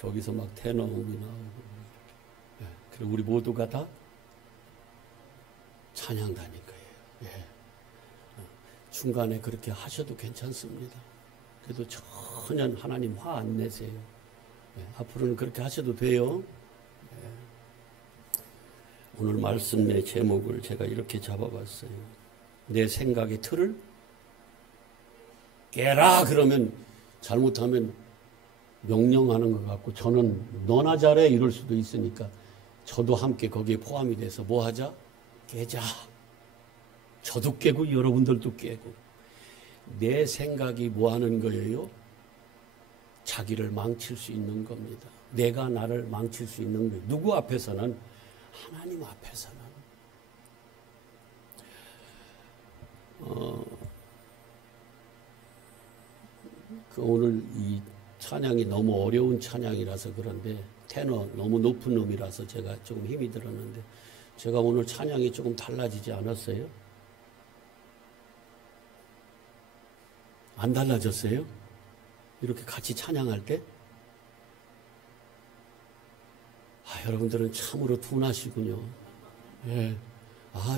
저기서 막 테너음이 나오고. 예. 그리고 우리 모두가 다 찬양단일 거예요. 예. 중간에 그렇게 하셔도 괜찮습니다. 그래도 전혀 하나님 화 안 내세요. 예. 앞으로는 그렇게 하셔도 돼요. 예. 오늘 말씀의 제목을 제가 이렇게 잡아봤어요. 내 생각의 틀을 깨라 그러면 잘못하면 명령하는 것 같고 저는 너나 잘해 이럴 수도 있으니까 저도 함께 거기에 포함이 돼서 뭐 하자? 깨자. 저도 깨고 여러분들도 깨고. 내 생각이 뭐 하는 거예요? 자기를 망칠 수 있는 겁니다. 내가 나를 망칠 수 있는 거예요. 누구 앞에서는? 하나님 앞에서는. 오늘 이 찬양이 너무 어려운 찬양이라서 그런데 테너 너무 높은 음이라서 제가 조금 힘이 들었는데 제가 오늘 찬양이 조금 달라지지 않았어요? 안 달라졌어요? 이렇게 같이 찬양할 때? 여러분들은 참으로 둔하시군요. 예.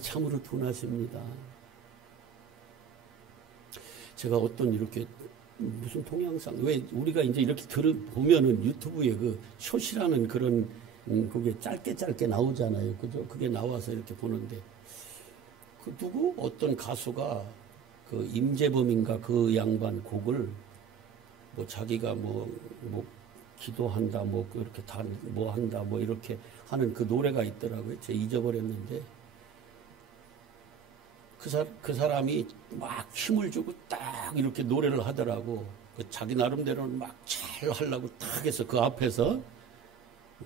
참으로 둔하십니다. 제가 어떤 이렇게 무슨 동영상, 왜 우리가 이제 이렇게 보면은 유튜브에 그 숏이라는 그런, 그게 짧게 나오잖아요. 그죠? 그게 나와서 이렇게 보는데, 어떤 가수가 그 임재범인가 그 양반 곡을 뭐 자기가 뭐 기도한다, 뭐 이렇게 뭐 한다, 뭐 이렇게 하는 그 노래가 있더라고요. 제가 잊어버렸는데, 그 사람이 막 힘을 주고 딱 이렇게 노래를 하더라고. 자기 나름대로는 막 잘 하려고 딱 해서 그 앞에서,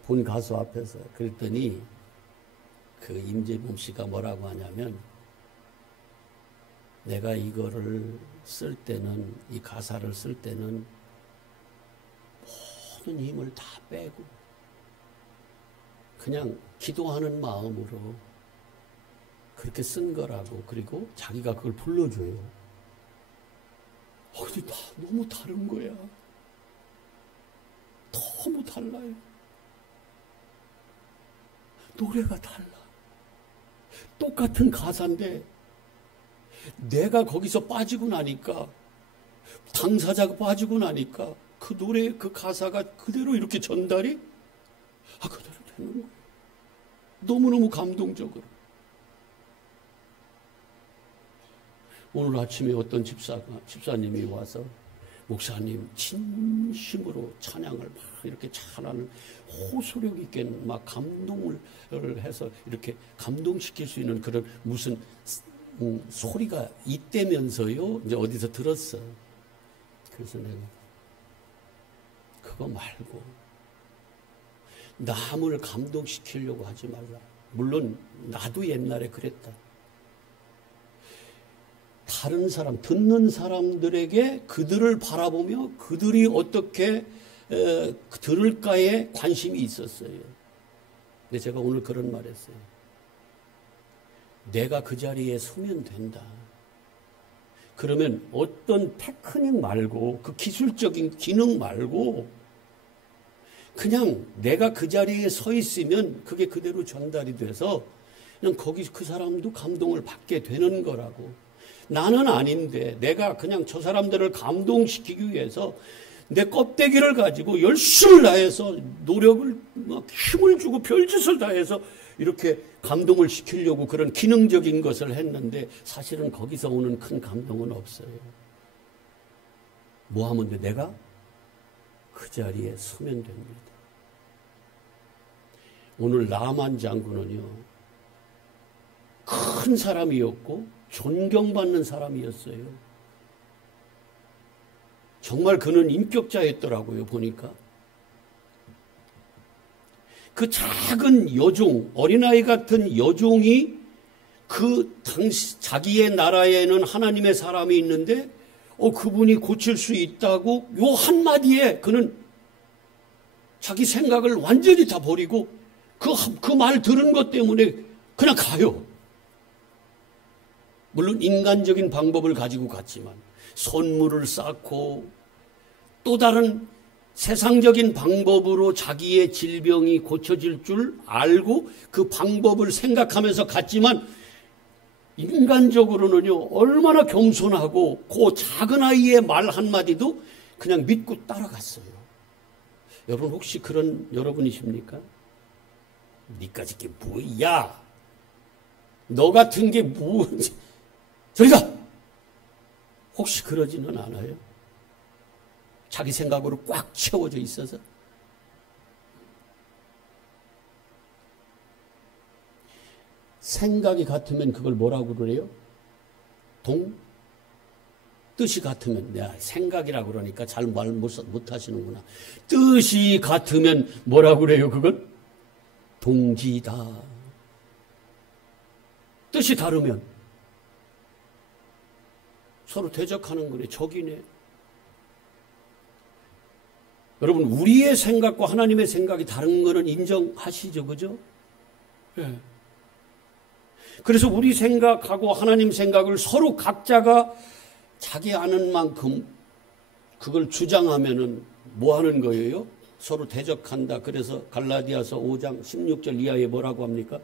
본 가수 앞에서. 그랬더니 그 임재범 씨가 뭐라고 하냐면, 내가 이거를 쓸 때는, 이 가사를 쓸 때는 모든 힘을 다 빼고 그냥 기도하는 마음으로 그렇게 쓴 거라고. 그리고 자기가 그걸 불러줘요. 근데 너무 다른 거야. 너무 달라요. 노래가 달라. 똑같은 가사인데 내가 거기서 빠지고 나니까, 당사자가 빠지고 나니까 그 노래, 그 가사가 그대로 이렇게 전달이 그대로 되는 거예요. 너무너무 감동적으로. 오늘 아침에 어떤 집사님이 와서, 목사님 진심으로 찬양을 막 이렇게 잘하는, 호소력 있게 막 감동을 해서 이렇게 감동시킬 수 있는 그런 무슨 소리가 있다면서요. 이제 어디서 들었어. 그래서 내가 그거 말고 남을 감동시키려고 하지 말라. 물론 나도 옛날에 그랬다. 다른 사람, 듣는 사람들에게 그들을 바라보며 그들이 어떻게 들을까에 관심이 있었어요. 근데 제가 오늘 그런 말 했어요. 내가 그 자리에 서면 된다. 그러면 어떤 테크닉 말고, 그 기술적인 기능 말고, 그냥 내가 그 자리에 서 있으면 그게 그대로 전달이 돼서 그냥 거기 그 사람도 감동을 받게 되는 거라고. 나는 아닌데 내가 그냥 저 사람들을 감동시키기 위해서 내 껍데기를 가지고 열심을 다해서 노력을 막 힘을 주고 별짓을 다해서 이렇게 감동을 시키려고 그런 기능적인 것을 했는데 사실은 거기서 오는 큰 감동은 없어요. 뭐 하면 돼? 내가 그 자리에 서면 됩니다. 오늘 나만 장군은요, 큰 사람이었고 존경받는 사람이었어요. 정말 그는 인격자였더라고요, 보니까. 그 작은 여종, 어린아이 같은 여종이 그 당시 자기의 나라에는 하나님의 사람이 있는데 그분이 고칠 수 있다고 요 한마디에 그는 자기 생각을 완전히 다 버리고 그 말 들은 것 때문에 그냥 가요. 물론 인간적인 방법을 가지고 갔지만 선물을 쌓고 또 다른 세상적인 방법으로 자기의 질병이 고쳐질 줄 알고 그 방법을 생각하면서 갔지만 인간적으로는요, 얼마나 겸손하고 그 작은 아이의 말 한마디도 그냥 믿고 따라갔어요. 여러분 혹시 그런 여러분이십니까? 니까지 게 뭐야? 너 같은 게 뭐지? 저리가! 혹시 그러지는 않아요? 자기 생각으로 꽉 채워져 있어서. 생각이 같으면 그걸 뭐라고 그래요? 뜻이 같으면, 내가 생각이라고 그러니까 잘 말 못 하시는구나. 뜻이 같으면 뭐라고 그래요, 그건? 동지다. 뜻이 다르면 서로 대적하는 거네, 적이네. 여러분, 우리의 생각과 하나님의 생각이 다른 거는 인정하시죠, 그죠? 예. 그래서 우리 생각하고 하나님 생각을 서로 각자가 자기 아는 만큼 그걸 주장하면은 뭐 하는 거예요? 서로 대적한다. 그래서 갈라디아서 5장 16절 이하에 뭐라고 합니까?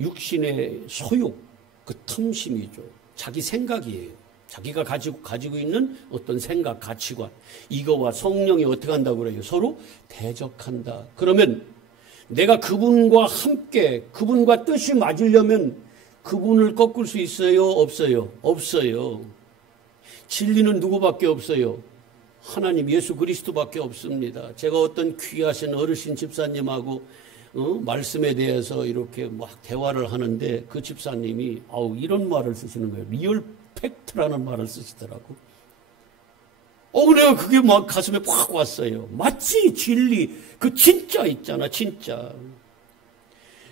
육신의 소욕, 그 틈심이죠. 자기 생각이에요. 자기가 가지고 있는 어떤 생각, 가치관. 이거와 성령이 어떻게 한다고 그래요? 서로 대적한다. 그러면 내가 그분과 함께, 그분과 뜻이 맞으려면 그분을 꺾을 수 있어요? 없어요? 없어요. 진리는 누구밖에 없어요? 하나님 예수 그리스도밖에 없습니다. 제가 어떤 귀하신 어르신 집사님하고 말씀에 대해서 이렇게 막 대화를 하는데 그 집사님이 이런 말을 쓰시는 거예요. 리얼 팩트라는 말을 쓰시더라고. 내가 그게 막 가슴에 팍 왔어요. 마치 진리, 그 진짜 있잖아, 진짜.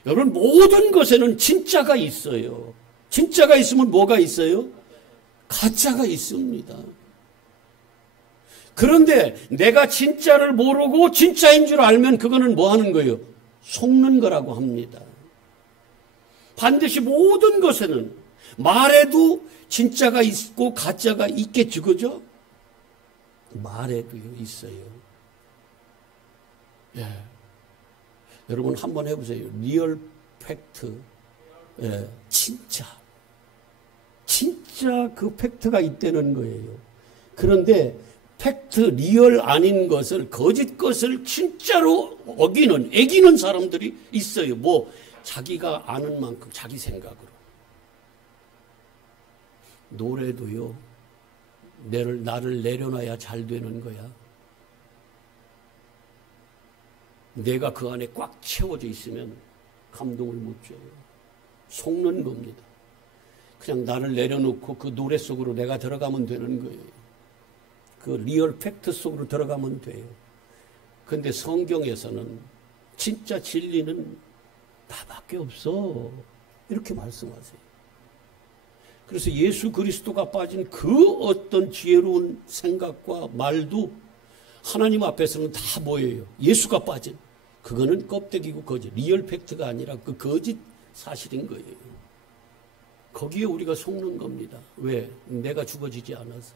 여러분, 모든 것에는 진짜가 있어요. 진짜가 있으면 뭐가 있어요? 가짜가 있습니다. 그런데 내가 진짜를 모르고 진짜인 줄 알면 그거는 뭐 하는 거예요? 속는 거라고 합니다. 반드시 모든 것에는 말에도 진짜가 있고 가짜가 있겠죠, 그죠? 말에도요, 있어요. 예. 여러분 한번 해보세요. 리얼 팩트. 예. 진짜 그 팩트가 있다는 거예요. 그런데 팩트, 리얼 아닌 것을, 거짓 것을 진짜로 애기는 사람들이 있어요. 자기가 아는 만큼 자기 생각으로. 노래도요, 나를 내려놔야 잘 되는 거야. 내가 그 안에 꽉 채워져 있으면 감동을 못 줘요. 속는 겁니다. 그냥 나를 내려놓고 그 노래 속으로 내가 들어가면 되는 거예요. 그 리얼 팩트 속으로 들어가면 돼요. 그런데 성경에서는 진짜 진리는 나밖에 없어. 이렇게 말씀하세요. 그래서 예수 그리스도가 빠진 그 어떤 지혜로운 생각과 말도 하나님 앞에서는 다 뭐예요? 예수가 빠진. 그거는 껍데기고 거짓. 리얼 팩트가 아니라 그 거짓 사실인 거예요. 거기에 우리가 속는 겁니다. 왜? 내가 죽어지지 않아서.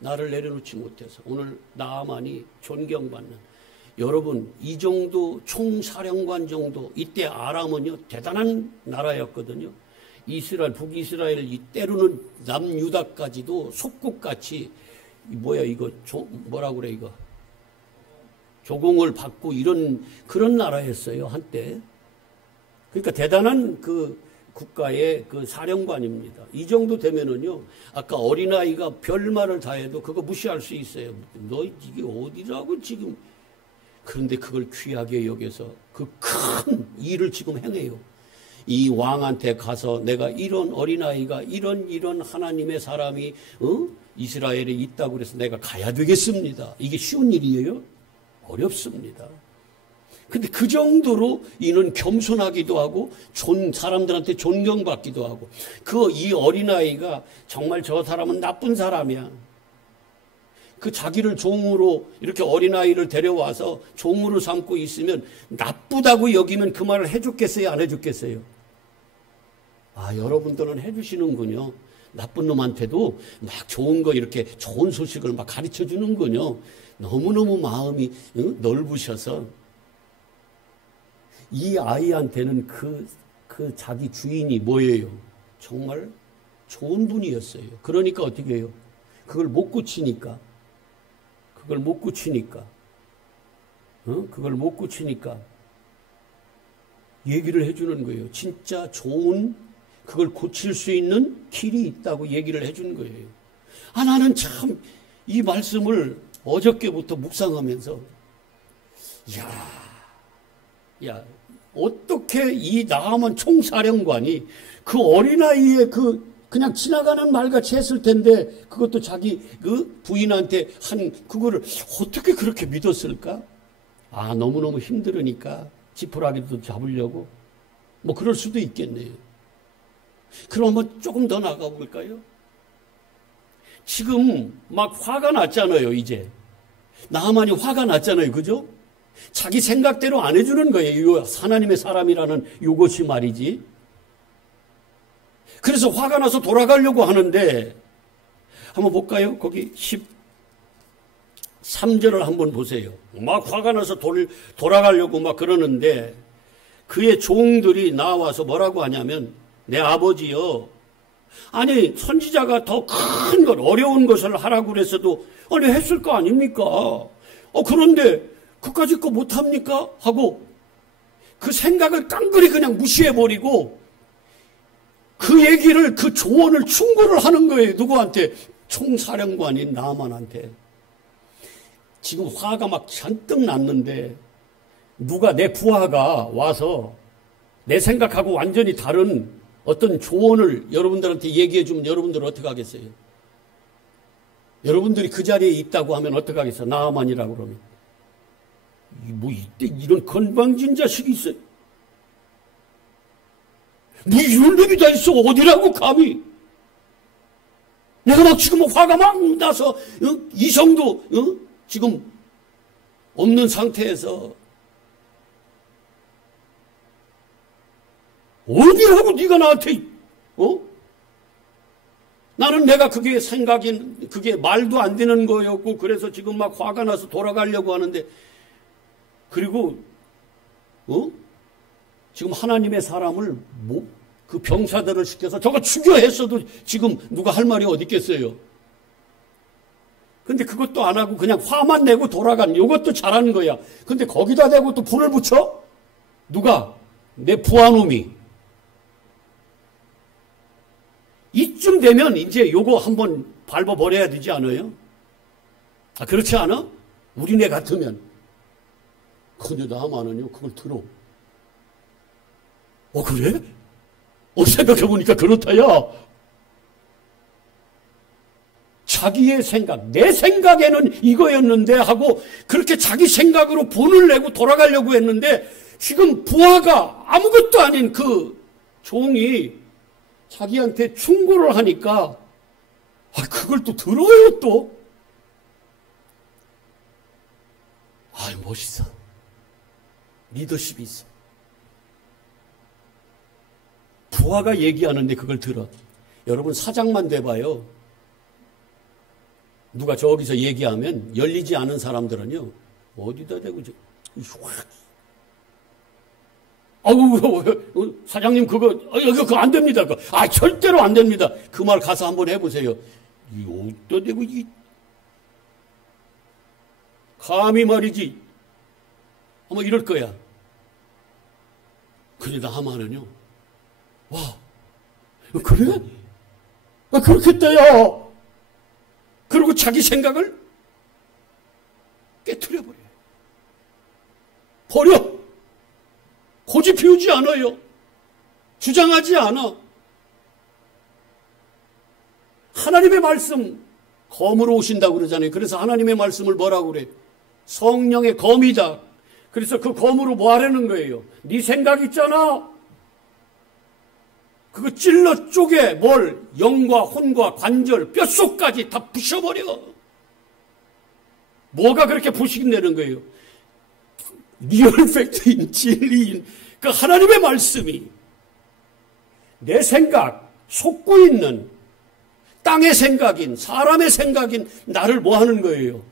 나를 내려놓지 못해서. 오늘 나만이 존경받는. 여러분, 이 정도 총사령관 정도, 이때 아람은요, 대단한 나라였거든요. 북이스라엘 때로는 남유다까지도 속국같이 뭐라고 그래 이거 조공을 받고 그런 나라였어요 한때. 그러니까 대단한 그 국가의 그 사령관입니다. 이 정도 되면은요, 아까 어린아이가 별말을 다 해도 그거 무시할 수 있어요. 너 이게 어디라고 지금. 그런데 그걸 귀하게 여겨서 그 큰 일을 지금 행해요. 이 왕한테 가서 내가 이런 어린아이가 이런 하나님의 사람이 이스라엘에 있다고 그래서 내가 가야 되겠습니다. 이게 쉬운 일이에요? 어렵습니다. 근데 그 정도로 이는 겸손하기도 하고 사람들한테 존경받기도 하고 이 어린아이가 정말 저 사람은 나쁜 사람이야. 그 자기를 종으로 이렇게 어린아이를 데려와서 종으로 삼고 있으면 나쁘다고 여기면 그 말을 해줬겠어요? 안 해줬겠어요? 여러분들은 해주시는군요. 나쁜 놈한테도 막 좋은 거 이렇게 좋은 소식을 막 가르쳐 주는군요. 너무너무 마음이 넓으셔서 이 아이한테는 그 자기 주인이 뭐예요? 정말 좋은 분이었어요. 그러니까 어떻게 해요? 그걸 못 고치니까 얘기를 해주는 거예요. 진짜 좋은 그걸 고칠 수 있는 길이 있다고 얘기를 해주는 거예요. 나는 참 이 말씀을 어저께부터 묵상하면서 야 어떻게 이 나아만 총사령관이 그 어린아이의 그냥 지나가는 말같이 했을 텐데 그것도 자기 그 부인한테 한 그거를 어떻게 그렇게 믿었을까? 너무너무 힘들으니까 지푸라기도 잡으려고 뭐 그럴 수도 있겠네요. 그럼 한번 조금 더 나가 볼까요? 지금 막 화가 났잖아요. 이제 나하만이 화가 났잖아요. 그죠? 자기 생각대로 안 해주는 거예요. 하나님의 사람이라는 이것이 말이지. 그래서 화가 나서 돌아가려고 하는데 한번 볼까요? 거기 13절을 한번 보세요. 막 화가 나서 돌아가려고 막 그러는데 그의 종들이 나와서 뭐라고 하냐면 내 아버지요. 아니 선지자가 더 큰 것 어려운 것을 하라고 그랬어도 했을 거 아닙니까? 그런데 그까짓 거 못합니까? 하고 그 생각을 깡그리 그냥 무시해버리고 그 얘기를 그 조언을 충고를 하는 거예요. 누구한테? 총사령관인 나아만한테. 지금 화가 막 잔뜩 났는데 누가 내 부하가 와서 내 생각하고 완전히 다른 어떤 조언을 여러분들한테 얘기해 주면 여러분들은 어떻게 하겠어요? 여러분들이 그 자리에 있다고 하면 어떻게 하겠어요? 나아만이라고 그러면. 뭐 이때 이런 건방진 자식이 있어요? 뭐 이런 놈이 다 있어? 어디라고 감히? 내가 막 지금 화가 막 나서 이성도 지금 없는 상태에서 어디라고 네가 나한테 나는 내가 그게 그게 말도 안 되는 거였고 그래서 지금 막 화가 나서 돌아가려고 하는데 그리고 지금 하나님의 사람을 그 병사들을 시켜서 저거 죽여 했어도 지금 누가 할 말이 어디 있겠어요. 근데 그것도 안 하고 그냥 화만 내고 돌아간 이것도 잘하는 거야. 근데 거기다 대고 또 불을 붙여? 누가? 내 부하놈이. 이쯤 되면 이제 요거 한번 밟아버려야 되지 않아요? 그렇지 않아? 우리네 같으면. 근데 나만은요, 그걸 들어. 그래? 생각해보니까 그렇다, 야. 자기의 생각, 내 생각에는 이거였는데 하고 그렇게 자기 생각으로 본을 내고 돌아가려고 했는데 지금 부하가 아무것도 아닌 그 종이 자기한테 충고를 하니까 그걸 또 들어요 또. 멋있어. 리더십이 있어. 부하가 얘기하는데 그걸 들어. 여러분 사장만 돼봐요. 누가 저기서 얘기하면 열리지 않은 사람들은요. 어디다 대고 사장님 그거 안 됩니다. 절대로 안 됩니다. 그 말 가서 한번 해보세요. 어디다 대고 감히 말이지. 아마 이럴 거야. 그러다 하마는요. 그래? 그렇겠다요. 그리고 자기 생각을 깨트려버려요. 버려. 고집 피우지 않아요. 주장하지 않아. 하나님의 말씀, 검으로 오신다고 그러잖아요. 그래서 하나님의 말씀을 뭐라고 그래? 성령의 검이다. 그래서 그 검으로 뭐 하라는 거예요? 네 생각 있잖아. 그거 찔러 쪼개 영과 혼과 관절, 뼛속까지 다 부셔버려. 뭐가 그렇게 부식이 되는 거예요? 리얼 팩트인 진리인 그 하나님의 말씀이 내 생각, 속고 있는 땅의 생각인, 사람의 생각인 나를 뭐 하는 거예요?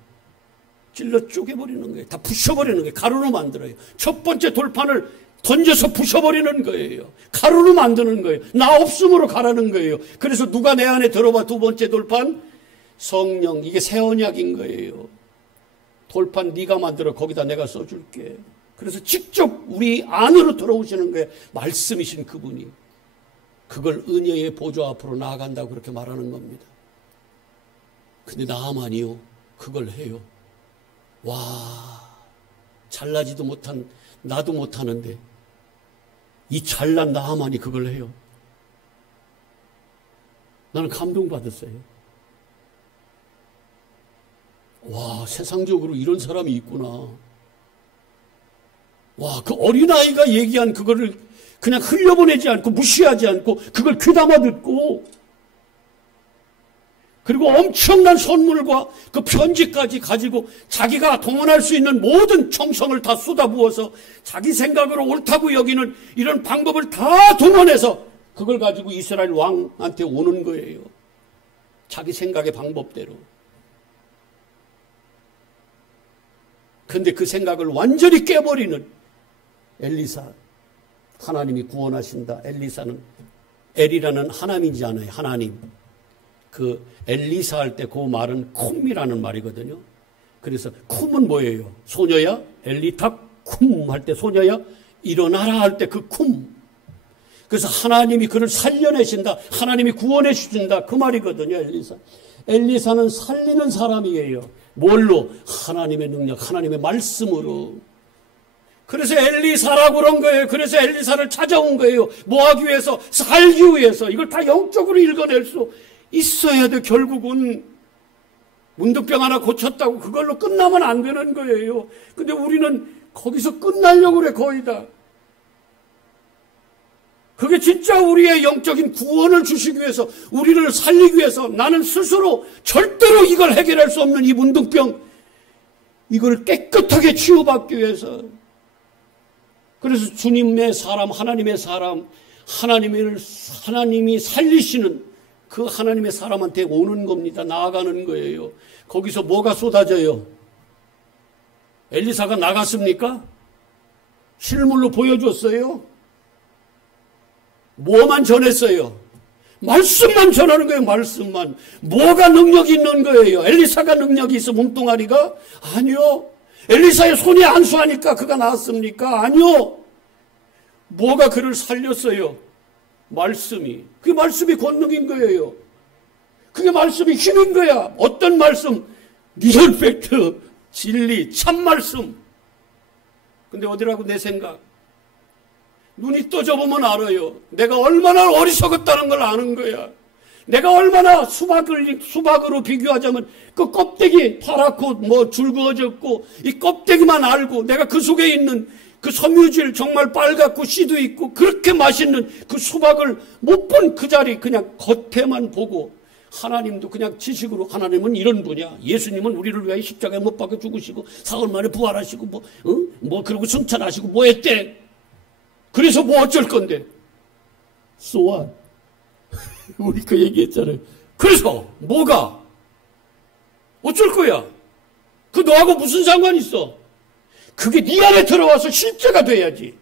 찔러 쪼개버리는 거예요. 다 부셔버리는 거예요. 가루로 만들어요. 첫 번째 돌판을 던져서 부셔버리는 거예요. 가루로 만드는 거예요. 나 없음으로 가라는 거예요. 그래서 누가 내 안에 들어와 두 번째 돌판? 성령. 이게 새 언약인 거예요. 돌판 네가 만들어 거기다 내가 써줄게. 그래서 직접 우리 안으로 들어오시는 거예요. 말씀이신 그분이. 그걸 은혜의 보좌 앞으로 나아간다고 그렇게 말하는 겁니다. 근데 나만이요. 그걸 해요. 와, 잘나지도 못한 나도 못하는데 이 잘난 나만이 그걸 해요. 나는 감동받았어요. 와, 세상적으로 이런 사람이 있구나. 와, 그 어린아이가 얘기한 그거를 그냥 흘려보내지 않고 무시하지 않고 그걸 귀담아 듣고 그리고 엄청난 선물과 그 편지까지 가지고 자기가 동원할 수 있는 모든 정성을 다 쏟아부어서 자기 생각으로 옳다고 여기는 이런 방법을 다 동원해서 그걸 가지고 이스라엘 왕한테 오는 거예요. 자기 생각의 방법대로. 그런데 그 생각을 완전히 깨버리는 엘리사. 하나님이 구원하신다. 엘리사는 엘이라는 하나님이잖아요. 하나님. 그 엘리사 할 때 그 말은 쿰이라는 말이거든요. 그래서 쿰은 뭐예요? 소녀야? 엘리탁 쿰 할 때 소녀야? 일어나라 할 때 그 쿰. 그래서 하나님이 그를 살려내신다. 하나님이 구원해 주신다. 그 말이거든요. 엘리사. 엘리사는 살리는 사람이에요. 뭘로? 하나님의 능력, 하나님의 말씀으로. 그래서 엘리사라고 그런 거예요. 그래서 엘리사를 찾아온 거예요. 뭐 하기 위해서? 살기 위해서. 이걸 다 영적으로 읽어낼 수 있어야 돼. 결국은 문득병 하나 고쳤다고 그걸로 끝나면 안 되는 거예요. 근데 우리는 거기서 끝나려고 그래. 거의 다. 그게 진짜 우리의 영적인 구원을 주시기 위해서, 우리를 살리기 위해서 나는 스스로 절대로 이걸 해결할 수 없는 이 문득병, 이걸 깨끗하게 치유받기 위해서. 그래서 주님의 사람, 하나님의 사람, 하나님이 살리시는 그 하나님의 사람한테 오는 겁니다. 나아가는 거예요. 거기서 뭐가 쏟아져요? 엘리사가 나갔습니까? 실물로 보여줬어요? 뭐만 전했어요? 말씀만 전하는 거예요. 말씀만. 뭐가 능력이 있는 거예요? 엘리사가 능력이 있어 몸뚱아리가? 아니요. 엘리사의 손이 안수하니까 그가 나았습니까? 아니요. 뭐가 그를 살렸어요? 말씀이. 그게 말씀이 권능인 거예요. 그게 말씀이 힘인 거야. 어떤 말씀? 리얼 팩트, 진리, 참 말씀. 근데 어디라고? 내 생각. 눈이 떠져보면 알아요. 내가 얼마나 어리석었다는 걸 아는 거야. 내가 얼마나 수박으로 비교하자면 그 껍데기 파랗고 뭐 줄그어졌고 이 껍데기만 알고 내가 그 속에 있는 그 섬유질 정말 빨갛고 씨도 있고 그렇게 맛있는 그 수박을 못 본 그 자리 그냥 겉에만 보고 하나님도 그냥 지식으로 하나님은 이런 분이야. 예수님은 우리를 위하여 십자가에 못 박혀 죽으시고 사흘 만에 부활하시고 뭐 그러고 승천하시고 뭐 했대. 그래서 뭐 어쩔 건데. So what? 우리 그 얘기했잖아요. 그래서 뭐가? 어쩔 거야? 그 너하고 무슨 상관 있어? 그게 네 안에 들어와서 실제가 돼야지.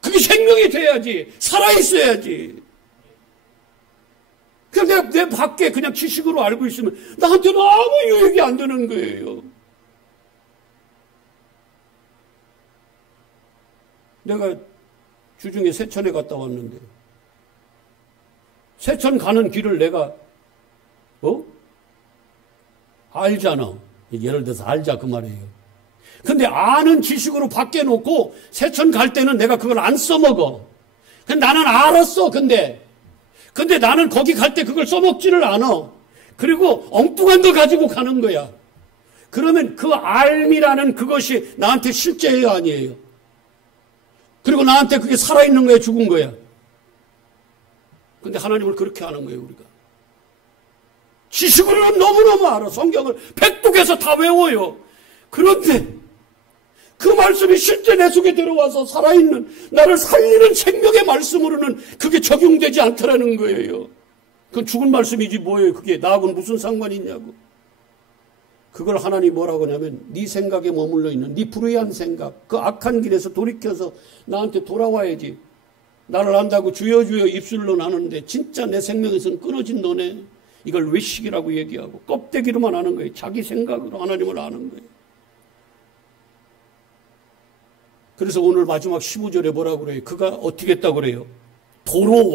그게 생명이 돼야지. 살아있어야지. 그냥 내가 내 밖에 그냥 지식으로 알고 있으면 나한테는 아무 유익이 안 되는 거예요. 내가 주중에 세천에 갔다 왔는데 세천 가는 길을 내가 알잖아. 예를 들어서 알자 그 말이에요. 근데 아는 지식으로 밖에 놓고 세천 갈 때는 내가 그걸 안 써먹어. 근데 나는 알았어. 근데 나는 거기 갈 때 그걸 써먹지를 않아. 그리고 엉뚱한 거 가지고 가는 거야. 그러면 그 알미라는 그것이 나한테 실제예요, 아니에요? 그리고 나한테 그게 살아있는 거야, 죽은 거야? 근데 하나님을 그렇게 하는 거예요, 우리가. 지식으로는 너무너무 알아. 성경을 백독에서 다 외워요. 그런데 그 말씀이 실제 내 속에 들어와서 살아있는 나를 살리는 생명의 말씀으로는 그게 적용되지 않더라는 거예요. 그건 죽은 말씀이지 뭐예요. 그게 나하고는 무슨 상관이 있냐고. 그걸 하나님이 뭐라고 하냐면 네 생각에 머물러 있는 네 불의한 생각, 그 악한 길에서 돌이켜서 나한테 돌아와야지. 나를 안다고 주여 주여 입술로 나누는데 진짜 내 생명에서는 끊어진 너네. 이걸 외식이라고 얘기하고 껍데기로만 아는 거예요. 자기 생각으로 하나님을 아는 거예요. 그래서 오늘 마지막 15절에 뭐라고 그래요? 그가 어떻게 했다고 그래요? 도로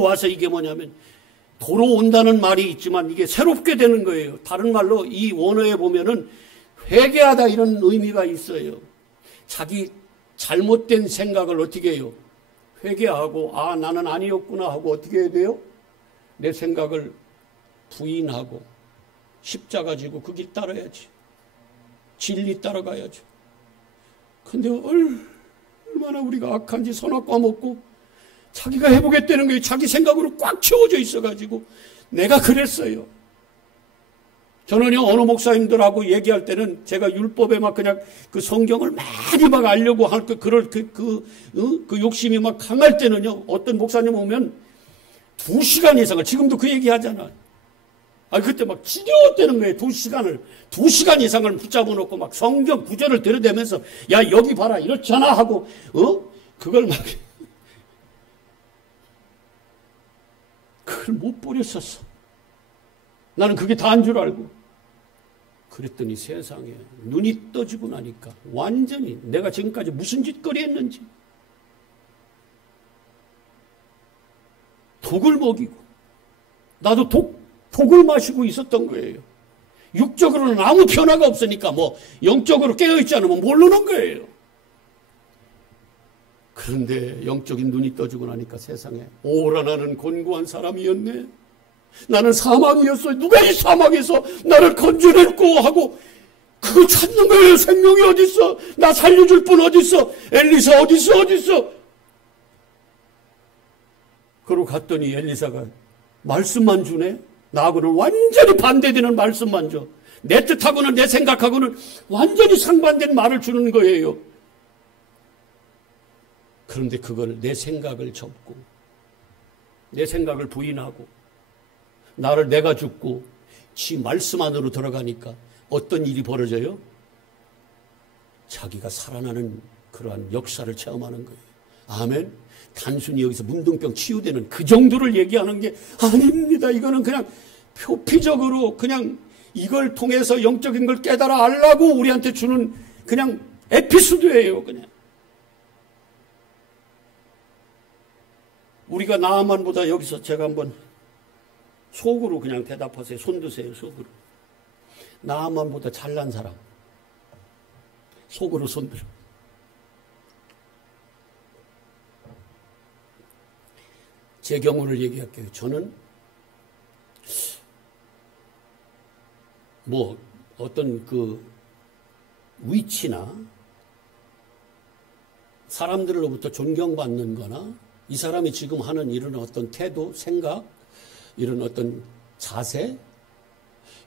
와서 이게 뭐냐면 도로 온다는 말이 있지만 이게 새롭게 되는 거예요. 다른 말로 이 원어에 보면은 회개하다 이런 의미가 있어요. 자기 잘못된 생각을 어떻게 해요? 회개하고 아 나는 아니었구나 하고 어떻게 해야 돼요? 내 생각을 부인하고 십자가 지고 그 길 따라야지. 진리 따라가야지. 근데 얼마나 우리가 악한지 선악과 먹고 자기가 해보겠다는 거예요. 자기 생각으로 꽉 채워져 있어가지고 내가 그랬어요. 저는요 어느 목사님들하고 얘기할 때는 제가 율법에 막 그냥 그 성경을 많이 막 알려고 할 그 욕심이 막 강할 때는요 어떤 목사님 오면 2시간 이상을 지금도 그 얘기 하잖아. 그때 막 지겨웠다는 거예요. 2시간 이상을 붙잡아 놓고 막 성경 구절을 들여대면서 야 여기 봐라 이렇잖아 하고 그걸 막 그걸 못 버렸었어. 나는 그게 다인 줄 알고. 그랬더니 세상에 눈이 떠지고 나니까 완전히 내가 지금까지 무슨 짓거리 했는지 독을 먹이고 나도 독을 마시고 있었던 거예요. 육적으로는 아무 변화가 없으니까 뭐 영적으로 깨어있지 않으면 모르는 거예요. 그런데 영적인 눈이 떠지고 나니까 세상에 오라 나는 곤고한 사람이었네. 나는 사망이었어. 누가 이 사망에서 나를 건져냈고 하고 그거 찾는 거예요. 생명이 어딨어? 나 살려줄 분 어딨어? 엘리사 어딨어? 그러고 갔더니 엘리사가 말씀만 주네. 나하고는 완전히 반대되는 말씀만 줘. 내 뜻하고는 내 생각하고는 완전히 상반된 말을 주는 거예요. 그런데 그걸 내 생각을 접고 내 생각을 부인하고 나를 내가 죽고 지 말씀 안으로 들어가니까 어떤 일이 벌어져요? 자기가 살아나는 그러한 역사를 체험하는 거예요. 아멘. 단순히 여기서 문둥병 치유되는 그 정도를 얘기하는 게 아닙니다. 이거는 그냥 표피적으로 그냥 이걸 통해서 영적인 걸 깨달아 알라고 우리한테 주는 그냥 에피소드예요. 그냥 우리가 나아만보다 여기서 제가 한번 속으로 그냥 대답하세요. 손 드세요. 속으로. 나아만보다 잘난 사람 속으로 손 들어. 제 경우를 얘기할게요. 저는 뭐 어떤 그 위치나 사람들로부터 존경받는 거나 이 사람이 지금 하는 이런 어떤 태도, 생각, 이런 어떤 자세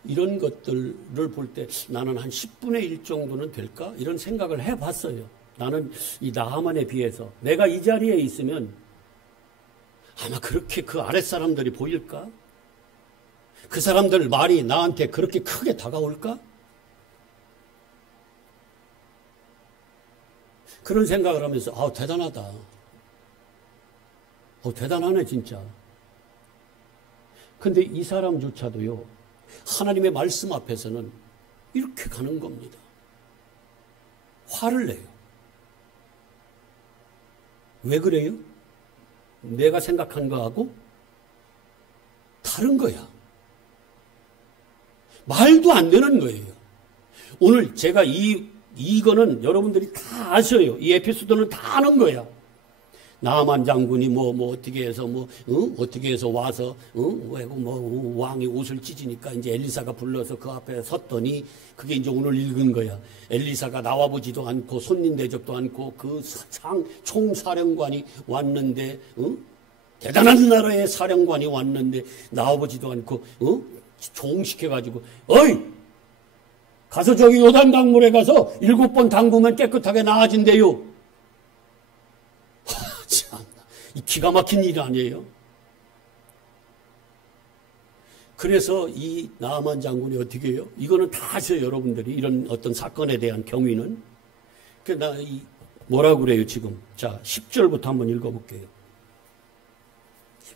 이런 것들을 볼 때 나는 한 10분의 1 정도는 될까? 이런 생각을 해봤어요. 나는 이 나하만에 비해서 내가 이 자리에 있으면 아마 그렇게 그 아랫사람들이 보일까? 그 사람들 말이 나한테 그렇게 크게 다가올까? 그런 생각을 하면서 대단하다. 대단하네 진짜. 근데 이 사람조차도요 하나님의 말씀 앞에서는 이렇게 가는 겁니다. 화를 내요. 왜 그래요? 내가 생각한 거하고 다른 거야. 말도 안 되는 거예요. 오늘 제가 이거는 여러분들이 다 아셔요. 이 에피소드는 다 아는 거야. 나만 장군이 어떻게 해서 어떻게 해서 와서 왕이 옷을 찢으니까 이제 엘리사가 불러서 그 앞에 섰더니 그게 이제 오늘 읽은 거야. 엘리사가 나와보지도 않고 손님 대접도 않고 그 총사령관이 왔는데 대단한 나라의 사령관이 왔는데 나와보지도 않고 종시켜가지고 어이 가서 저기 요단강물에 가서 7번 담그면 깨끗하게 나아진대요. 참, 이 기가 막힌 일 아니에요? 그래서 이 나아만 장군이 어떻게 해요? 이거는 다 아셔요, 여러분들이. 이런 어떤 사건에 대한 경위는. 뭐라고 그래요, 지금? 자, 10절부터 한번 읽어볼게요.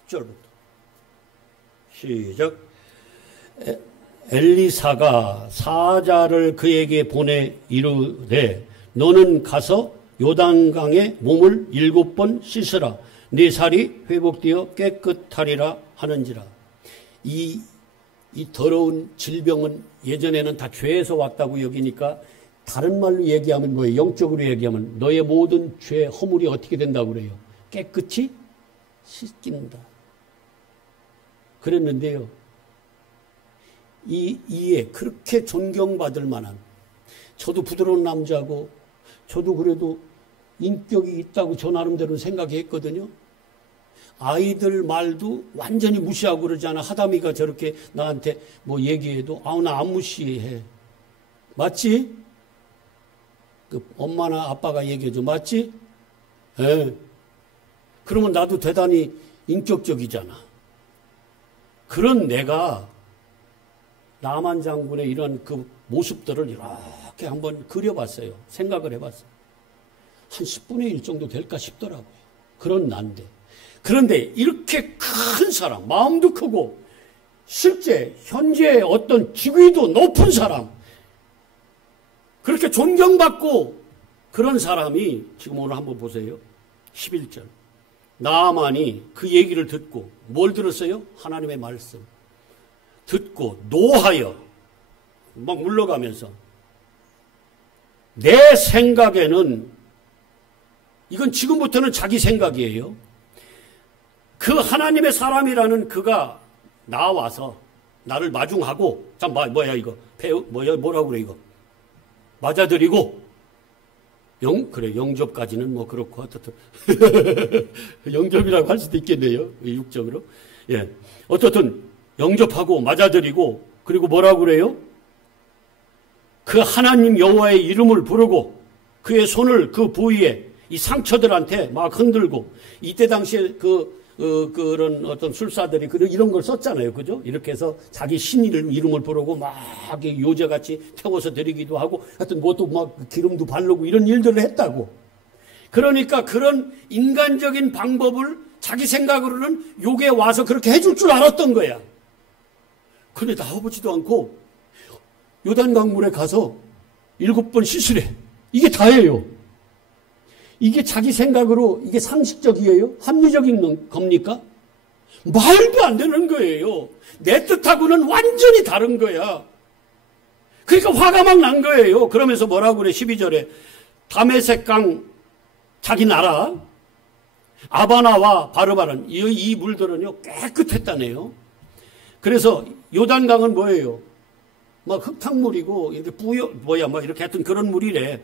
10절부터. 시작. 엘리사가 사자를 그에게 보내 이르되 너는 가서 요단강에 몸을 7번 씻으라. 네 살이 회복되어 깨끗하리라 하는지라. 이 더러운 질병은 예전에는 다 죄에서 왔다고 여기니까 다른 말로 얘기하면 뭐예요? 영적으로 얘기하면 너의 모든 죄, 허물이 어떻게 된다고 그래요? 깨끗이 씻긴다. 그랬는데요. 이에 그렇게 존경받을 만한, 저도 부드러운 남자고 저도 그래도 인격이 있다고 저 나름대로 생각했거든요. 아이들 말도 완전히 무시하고 그러지 않아. 하다미가 저렇게 나한테 뭐 얘기해도 나 안 무시해. 맞지? 그 엄마나 아빠가 얘기해줘. 맞지? 예. 그러면 나도 대단히 인격적이잖아. 그런 내가 나만 장군의 이런 그 모습들을 이렇게 한번 그려봤어요. 생각을 해봤어요. 한 10분의 1 정도 될까 싶더라고요. 그런 난데. 그런데 이렇게 큰 사람, 마음도 크고 실제 현재 어떤 직위도 높은 사람, 그렇게 존경받고 그런 사람이 지금 오늘 한번 보세요. 11절. 나아만이 그 얘기를 듣고 뭘 들었어요? 하나님의 말씀. 듣고 노하여 막 물러가면서 내 생각에는 이건 지금부터는 자기 생각이에요. 그 하나님의 사람이라는 그가 나와서 나를 마중하고 참 뭐야 이거 뭐라고 그래 이거 맞아들이고 그래 영접까지는 뭐 그렇고 어떻든 영접이라고 할 수도 있겠네요. 육적으로. 예. 어떻든 영접하고 맞아들이고 그리고 뭐라고 그래요? 그 하나님 여호와의 이름을 부르고 그의 손을 그 부위에 이 상처들한테 막 흔들고 이때 당시에 그런 어떤 술사들이 이런 걸 썼잖아요. 그죠? 이렇게 해서 자기 신 이름을 부르고 막 요제같이 태워서 드리기도 하고 하여튼 뭐또 막 기름도 바르고 이런 일들을 했다고. 그러니까 그런 인간적인 방법을 자기 생각으로는 요게 와서 그렇게 해줄 줄 알았던 거야. 근데 나와보지도 않고 요단강물에 가서 7번 씻으래. 이게 다예요. 이게 자기 생각으로 이게 상식적이에요? 합리적인 겁니까? 말도 안 되는 거예요. 내 뜻하고는 완전히 다른 거야. 그러니까 화가 막 난 거예요. 그러면서 뭐라고 그래? 12절에 다메섹강 자기 나라 아바나와 바르바른 이 물들은요 깨끗했다네요. 그래서 요단강은 뭐예요? 막 흙탕물이고 이렇게 이렇게 하여튼 그런 물이래.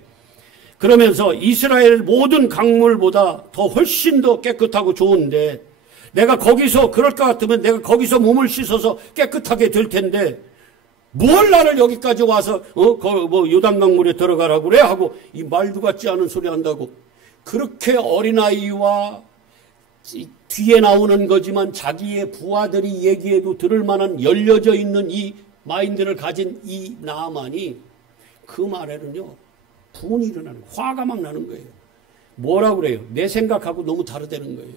그러면서 이스라엘 모든 강물보다 더 훨씬 더 깨끗하고 좋은데 내가 거기서 그럴 것 같으면 내가 거기서 몸을 씻어서 깨끗하게 될 텐데 뭘 나를 여기까지 와서 요단강물에 들어가라고 그래 하고 이 말도 같지 않은 소리 한다고. 그렇게 어린아이와 뒤에 나오는 거지만 자기의 부하들이 얘기해도 들을 만한 열려져 있는 이 마인드를 가진 이 나아만이 그 말에는요 분이 일어나는 거예요. 화가 막 나는 거예요. 뭐라고 그래요? 내 생각하고 너무 다르다는 거예요.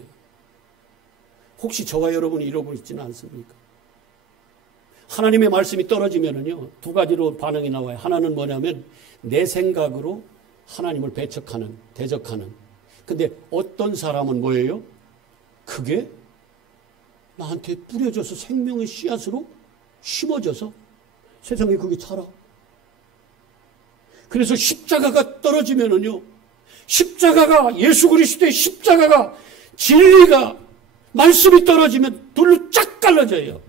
혹시 저와 여러분이 이러고 있지는 않습니까? 하나님의 말씀이 떨어지면은요 두 가지로 반응이 나와요. 하나는 뭐냐면 내 생각으로 하나님을 대적하는. 근데 어떤 사람은 뭐예요? 그게 나한테 뿌려져서 생명의 씨앗으로 심어져서 세상에 그게 자라. 그래서 십자가가 떨어지면은요, 십자가가 예수 그리스도의 십자가가 진리가 말씀이 떨어지면 둘로 쫙 갈라져요.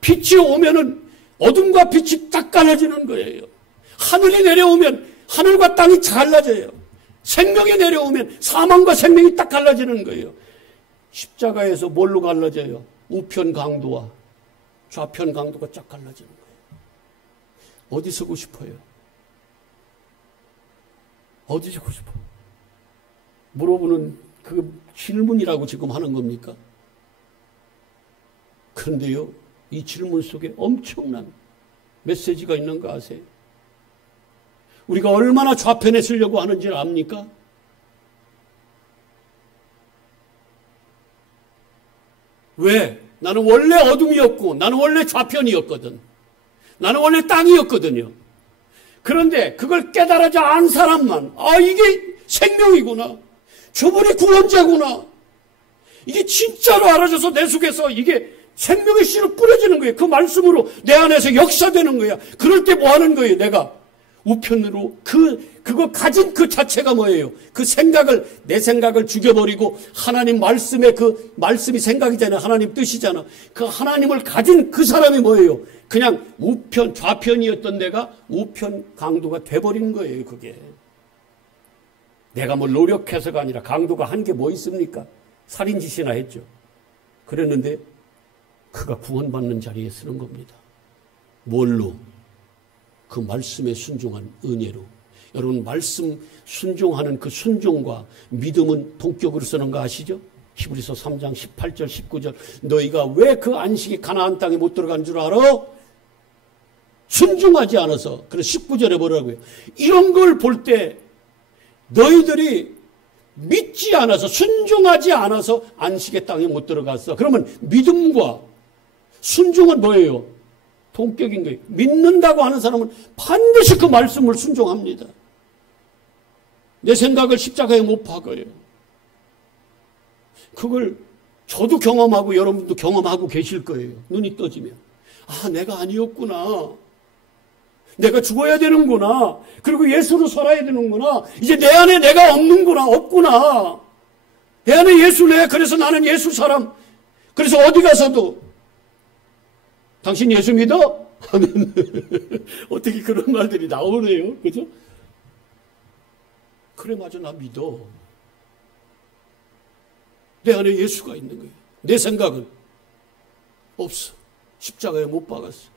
빛이 오면은 어둠과 빛이 딱 갈라지는 거예요. 하늘이 내려오면 하늘과 땅이 갈라져요. 생명이 내려오면 사망과 생명이 딱 갈라지는 거예요. 십자가에서 뭘로 갈라져요? 우편 강도와 좌편 강도가 쫙 갈라지는 거예요. 어디 서고 싶어요? 어디 서고 싶어? 물어보는 그 질문이라고 지금 하는 겁니까? 그런데요, 이 질문 속에 엄청난 메시지가 있는 거 아세요? 우리가 얼마나 좌편에 쓰려고 하는지 압니까? 왜? 나는 원래 어둠이었고 나는 원래 좌편이었거든. 나는 원래 땅이었거든요. 그런데 그걸 깨달아지 않은 사람만 이게 생명이구나. 저분이 구원자구나. 이게 진짜로 알아져서 내 속에서 이게 생명의 씨로 뿌려지는 거예요. 그 말씀으로 내 안에서 역사되는 거야. 그럴 때 뭐 하는 거예요? 내가 우편으로 그거 가진 그 자체가 뭐예요? 그 생각을, 내 생각을 죽여버리고 하나님 말씀의 그 말씀이 생각이잖아요. 하나님 뜻이잖아. 그 하나님을 가진 그 사람이 뭐예요? 그냥 우편, 좌편이었던 내가 우편 강도가 돼버린 거예요. 그게. 내가 뭐 노력해서가 아니라 강도가 한 게 뭐 있습니까? 살인짓이나 했죠. 그랬는데 그가 구원받는 자리에 쓰는 겁니다. 뭘로? 그 말씀에 순종한 은혜로. 여러분, 말씀 순종하는 그 순종과 믿음은 동격으로 쓰는 거 아시죠? 히브리서 3장 18절 19절 너희가 왜 그 안식이 가나안 땅에 못 들어간 줄 알아? 순종하지 않아서. 그래서 19절에 뭐라고요? 이런 걸 볼 때 너희들이 믿지 않아서 순종하지 않아서 안식의 땅에 못 들어갔어. 그러면 믿음과 순종은 뭐예요? 동격인 거예요. 믿는다고 하는 사람은 반드시 그 말씀을 순종합니다. 내 생각을 십자가에 못 박아요. 그걸 저도 경험하고 여러분도 경험하고 계실 거예요. 눈이 떠지면. 내가 아니었구나. 내가 죽어야 되는구나. 그리고 예수로 살아야 되는구나. 이제 내 안에 내가 없구나. 내 안에 예수네. 그래서 나는 예수 사람. 그래서 어디 가서도 당신 예수 믿어? 하면 어떻게 그런 말들이 나오네요. 그죠? 그래, 맞아. 나 믿어. 내 안에 예수가 있는 거예요. 내 생각은 없어. 십자가에 못 박았어.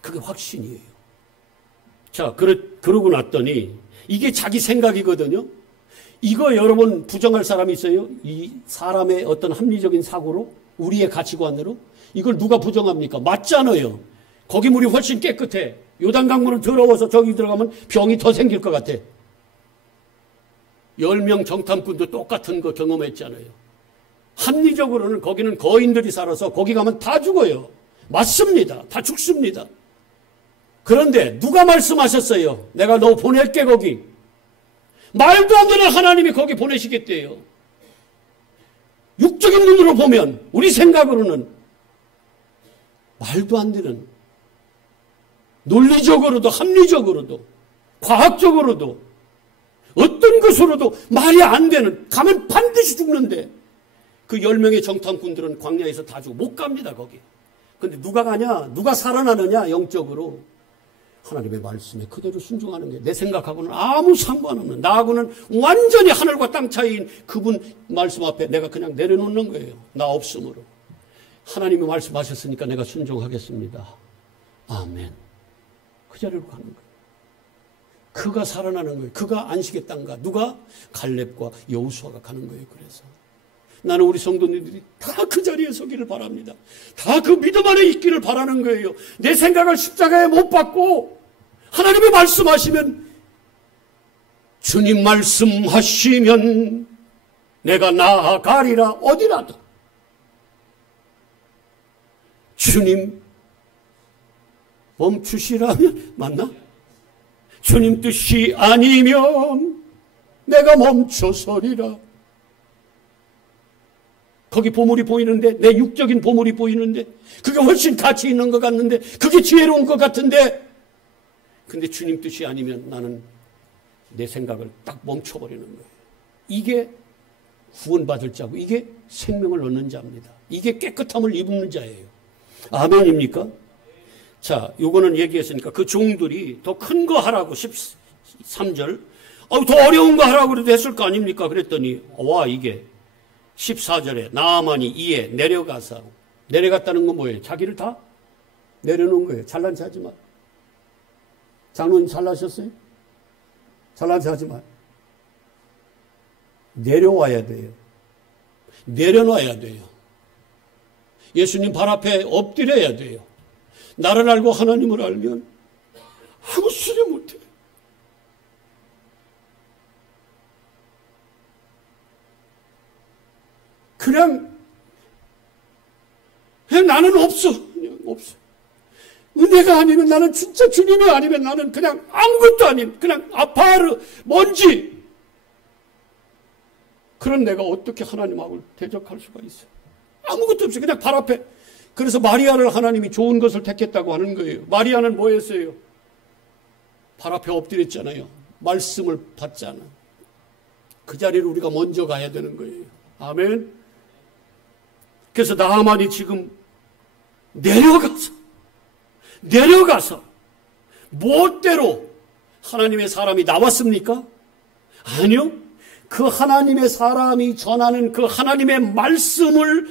그게 확신이에요. 자, 그러고 났더니 이게 자기 생각이거든요. 이거 여러분 부정할 사람이 있어요? 이 사람의 어떤 합리적인 사고로? 우리의 가치관으로? 이걸 누가 부정합니까? 맞잖아요. 거기 물이 훨씬 깨끗해. 요단강물은 더러워서 저기 들어가면 병이 더 생길 것 같아. 10명 정탐꾼도 똑같은 거 경험했잖아요. 합리적으로는 거기는 거인들이 살아서 거기 가면 다 죽어요. 맞습니다. 다 죽습니다. 그런데 누가 말씀하셨어요? 내가 너 보낼게 거기. 말도 안 되는 하나님이 거기 보내시겠대요. 육적인 눈으로 보면 우리 생각으로는 말도 안 되는, 논리적으로도 합리적으로도 과학적으로도 어떤 것으로도 말이 안 되는, 가면 반드시 죽는데 그 10명의 정탐꾼들은 광야에서 다 죽고 못 갑니다 거기. 근데 누가 가냐? 누가 살아나느냐? 영적으로 하나님의 말씀에 그대로 순종하는 게 내 생각하고는 아무 상관없는, 나하고는 완전히 하늘과 땅 차이인 그분 말씀 앞에 내가 그냥 내려놓는 거예요. 나 없음으로. 하나님이 말씀하셨으니까 내가 순종하겠습니다. 아멘. 그 자리로 가는 거예요. 그가 살아나는 거예요. 그가 안식의 땅가. 누가? 갈렙과 여호수아가 가는 거예요. 그래서 나는 우리 성도님들이 다 그 자리에 서기를 바랍니다. 다 그 믿음 안에 있기를 바라는 거예요. 내 생각을 십자가에 못 박고 하나님이 말씀하시면, 주님 말씀하시면 내가 나아가리라. 어디라도. 주님 멈추시라면, 맞나? 주님 뜻이 아니면 내가 멈춰서리라. 거기 보물이 보이는데, 내 육적인 보물이 보이는데, 그게 훨씬 가치 있는 것 같는데, 그게 지혜로운 것 같은데, 근데 주님 뜻이 아니면 나는 내 생각을 딱 멈춰버리는 거예요. 이게 구원받을 자고, 이게 생명을 얻는 자입니다. 이게 깨끗함을 입는 자예요. 아멘입니까? 자, 요거는 얘기했으니까 그 종들이 더 큰 거 하라고 13절. 더 어려운 거 하라고 그래도 했을 거 아닙니까? 그랬더니 이게 14절에 나아만이 이에 내려가서, 내려갔다는 건 뭐예요? 자기를 다 내려놓은 거예요. 잘난 체 하지 마. 장로님 잘나셨어요? 잘난 체 하지 마. 내려와야 돼요. 내려놔야 돼요. 예수님 발 앞에 엎드려야 돼요. 나를 알고 하나님을 알면 아무 소리 못해. 그냥 나는 없어. 그냥 없어. 은혜가 아니면 나는 진짜 주님이 아니면 나는 그냥 아무것도 아닌 그냥 아파르 먼지. 그런 내가 어떻게 하나님하고 대적할 수가 있어요. 아무것도 없어요. 그냥 발 앞에. 그래서 마리아를 하나님이 좋은 것을 택했다고 하는 거예요. 마리아는 뭐 했어요? 발 앞에 엎드렸잖아요. 말씀을 받잖아. 그 자리를 우리가 먼저 가야 되는 거예요. 아멘. 그래서 나아만이 지금 내려가서 무엇대로 하나님의 사람이 나왔습니까? 아니요. 그 하나님의 사람이 전하는 그 하나님의 말씀을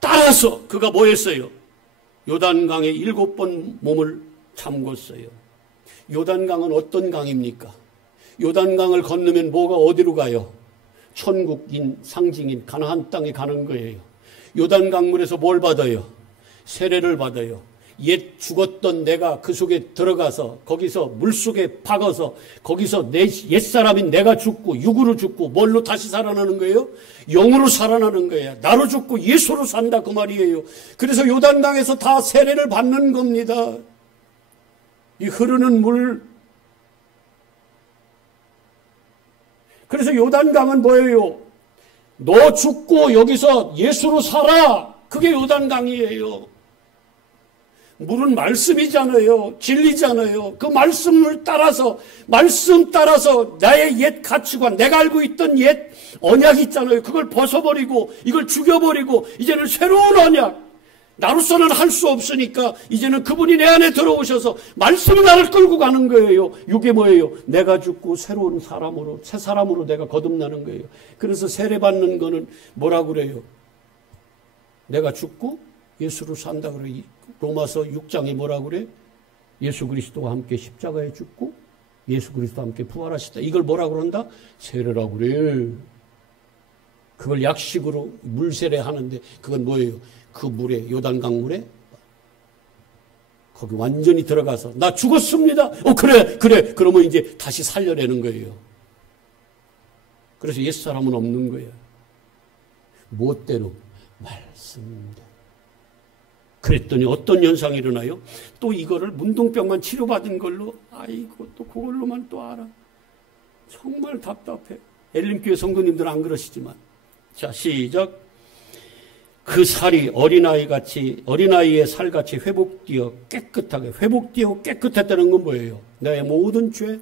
따라서 그가 뭐 했어요? 요단강에 7번 몸을 잠궜어요. 요단강은 어떤 강입니까? 요단강을 건너면 뭐가 어디로 가요? 천국인 상징인 가나안 땅에 가는 거예요. 요단강물에서 뭘 받아요? 세례를 받아요. 옛 죽었던 내가 그 속에 들어가서 거기서 물속에 박아서 거기서 내 옛사람인 내가 죽고 육으로 죽고 뭘로 다시 살아나는 거예요? 영으로 살아나는 거예요. 나로 죽고 예수로 산다 그 말이에요. 그래서 요단강에서 다 세례를 받는 겁니다. 이 흐르는 물. 그래서 요단강은 뭐예요? 너 죽고 여기서 예수로 살아. 그게 요단강이에요. 물은 말씀이잖아요. 진리잖아요. 그 말씀을 따라서 말씀 따라서 나의 옛 가치관, 내가 알고 있던 옛 언약 있잖아요. 그걸 벗어버리고 이걸 죽여버리고 이제는 새로운 언약. 나로서는 할 수 없으니까 이제는 그분이 내 안에 들어오셔서 말씀이 나를 끌고 가는 거예요. 이게 뭐예요? 내가 죽고 새로운 사람으로, 새 사람으로 내가 거듭나는 거예요. 그래서 세례받는 거는 뭐라고 그래요? 내가 죽고 예수로 산다 그래요. 로마서 6장에 뭐라고 그래? 예수 그리스도와 함께 십자가에 죽고 예수 그리스도와 함께 부활하시다. 이걸 뭐라고 그런다? 세례라고 그래. 그걸 약식으로 물세례 하는데 그건 뭐예요? 그 물에, 요단강 물에 거기 완전히 들어가서 나 죽었습니다. 그래. 그러면 이제 다시 살려내는 거예요. 그래서 옛사람은 없는 거예요. 무엇대로? 말씀대로. 그랬더니 어떤 현상이 일어나요? 또 이거를 문둥병만 치료받은 걸로 아이고 또 그걸로만 또 알아. 정말 답답해. 엘림교회 성도님들은 안 그러시지만. 자, 시작. 그 살이 어린아이의 살같이 회복되어 깨끗했다는 건 뭐예요? 나의 모든 죄,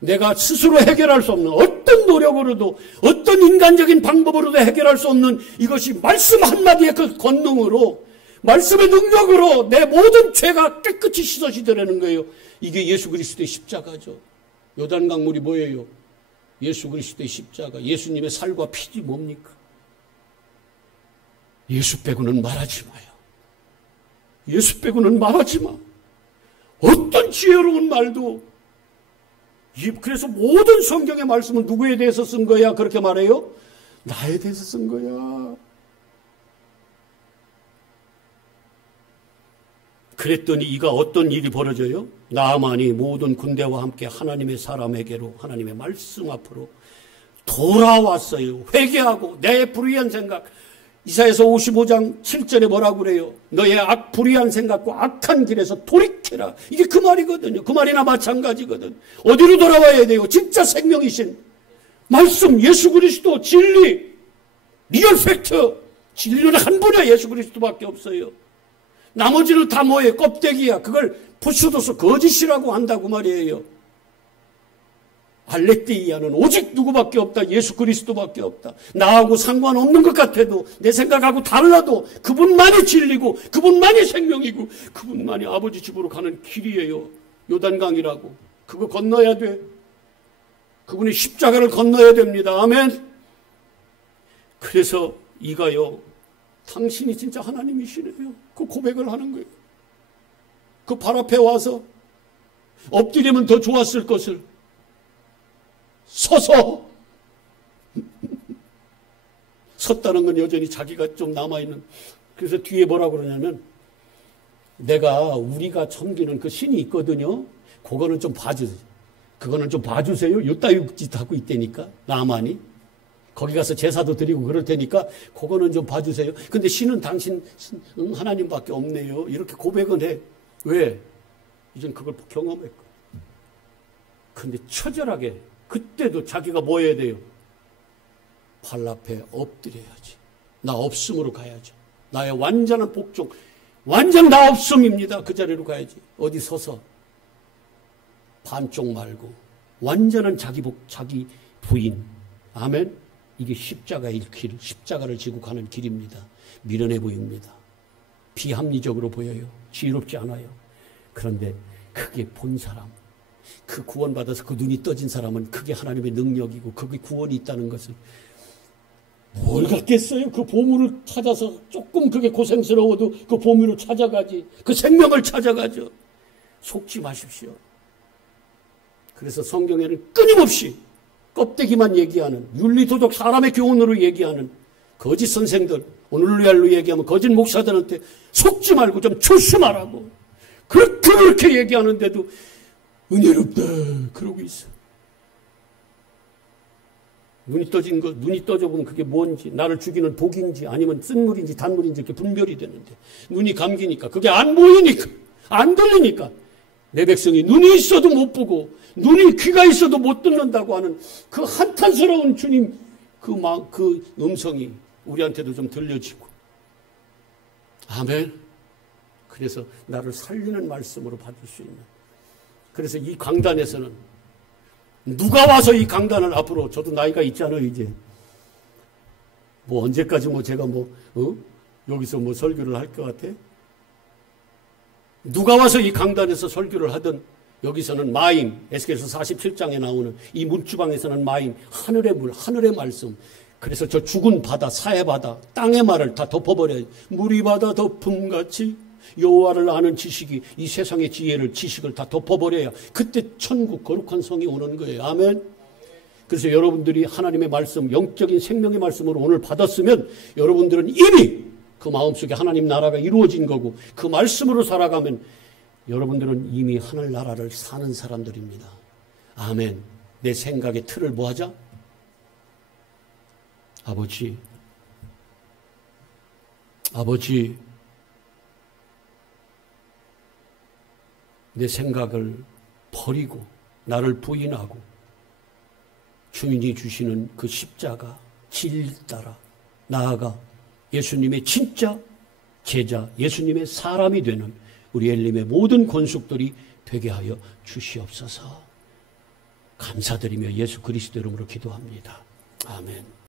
내가 스스로 해결할 수 없는 어떤 노력으로도 어떤 인간적인 방법으로도 해결할 수 없는 이것이 말씀 한마디의 그 권능으로 말씀의 능력으로 내 모든 죄가 깨끗이 씻어지더라는 거예요. 이게 예수 그리스도의 십자가죠. 요단강물이 뭐예요? 예수 그리스도의 십자가, 예수님의 살과 피지 뭡니까? 예수 빼고는 말하지 마요. 예수 빼고는 말하지 마. 어떤 지혜로운 말도. 그래서 모든 성경의 말씀은 누구에 대해서 쓴 거야? 그렇게 말해요? 나에 대해서 쓴 거야. 그랬더니 이가 어떤 일이 벌어져요? 나아만이 모든 군대와 함께 하나님의 사람에게로 하나님의 말씀 앞으로 돌아왔어요. 회개하고 내 불의한 생각. 이사야서 55장 7절에 뭐라고 그래요? 너의 불의한 생각과 악한 길에서 돌이켜라. 이게 그 말이거든요. 그 말이나 마찬가지거든. 어디로 돌아와야 돼요? 진짜 생명이신 말씀, 예수 그리스도, 진리, 리얼 팩트. 진리는 한 분이야. 예수 그리스도밖에 없어요. 나머지는 다 뭐예요? 껍데기야. 그걸 부수도서 거짓이라고 한다고 말이에요. 알레띠이아는 오직 누구밖에 없다. 예수 그리스도밖에 없다. 나하고 상관없는 것 같아도 내 생각하고 달라도 그분만이 진리고 그분만이 생명이고 그분만이 아버지 집으로 가는 길이에요. 요단강이라고. 그거 건너야 돼. 그분이 십자가를 건너야 됩니다. 아멘. 그래서 이가요. 당신이 진짜 하나님이시네요. 그 고백을 하는 거예요. 그 발 앞에 와서 엎드리면 더 좋았을 것을 서서 섰다는 건 여전히 자기가 좀 남아있는. 그래서 뒤에 뭐라고 그러냐면, 우리가 섬기는 그 신이 있거든요. 그거는 좀 봐주세요. 그거는 좀 봐주세요. 요따위 짓 하고 있다니까, 나만이. 거기 가서 제사도 드리고 그럴 테니까, 그거는 좀 봐주세요. 근데 신은 당신 하나님밖에 없네요. 이렇게 고백은 해. 왜? 이젠 그걸 경험했거든. 근데 처절하게, 그때도 자기가 뭐 해야 돼요? 발 앞에 엎드려야지. 나 없음으로 가야죠. 나의 완전한 복종, 완전 나 없음입니다. 그 자리로 가야지. 어디 서서 반쪽 말고 완전한 자기 부인. 아멘. 이게 십자가의 길, 십자가를 지고 가는 길입니다. 미련해 보입니다. 비합리적으로 보여요. 지혜롭지 않아요. 그런데 그게 본 사람, 그 구원받아서 그 눈이 떠진 사람은 그게 하나님의 능력이고 그게 구원이 있다는 것을 뭘 갖겠어요? 그 보물을 찾아서 조금 그게 고생스러워도 그 보물을 찾아가지. 그 생명을 찾아가죠. 속지 마십시오. 그래서 성경에는 끊임없이 껍데기만 얘기하는, 윤리도덕 사람의 교훈으로 얘기하는 거짓 선생들, 오늘날로 얘기하면 거짓 목사들한테 속지 말고 좀 조심하라고. 그렇게 얘기하는데도 은혜롭다 그러고 있어. 눈이 떠져 보면 그게 뭔지, 나를 죽이는 독인지 아니면 쓴물인지 단물인지 이렇게 분별이 되는데, 눈이 감기니까, 그게 안 보이니까, 안 들리니까, 내 백성이 눈이 있어도 못 보고, 눈이 귀가 있어도 못 듣는다고 하는 그 한탄스러운 주님, 그 음성이 우리한테도 좀 들려지고. 아멘. 그래서 나를 살리는 말씀으로 받을 수 있는. 그래서 이 강단에서는 누가 와서 이 강단을 앞으로, 저도 나이가 있잖아요, 이제. 뭐 언제까지 제가 여기서 설교를 할 것 같아? 누가 와서 이 강단에서 설교를 하든, 여기서는 마임, 에스겔서 47장에 나오는 이 문주방에서는 마임, 하늘의 물, 하늘의 말씀. 그래서 저 죽은 바다, 사해 바다, 땅의 말을 다 덮어버려요. 물이 바다 덮음같이 여호와를 아는 지식이 이 세상의 지식을 다 덮어버려야 그때 천국 거룩한 성이 오는 거예요. 아멘. 그래서 여러분들이 하나님의 말씀, 영적인 생명의 말씀으로 오늘 받았으면 여러분들은 이미 그 마음속에 하나님 나라가 이루어진 거고, 그 말씀으로 살아가면 여러분들은 이미 하늘나라를 사는 사람들입니다. 아멘. 내 생각의 틀을 뭐 하자? 아버지, 내 생각을 버리고 나를 부인하고 주인이 주시는 그 십자가 질 따라 나아가 예수님의 진짜 제자, 예수님의 사람이 되는 우리 엘림의 모든 권속들이 되게 하여 주시옵소서. 감사드리며 예수 그리스도 이름으로 기도합니다. 아멘.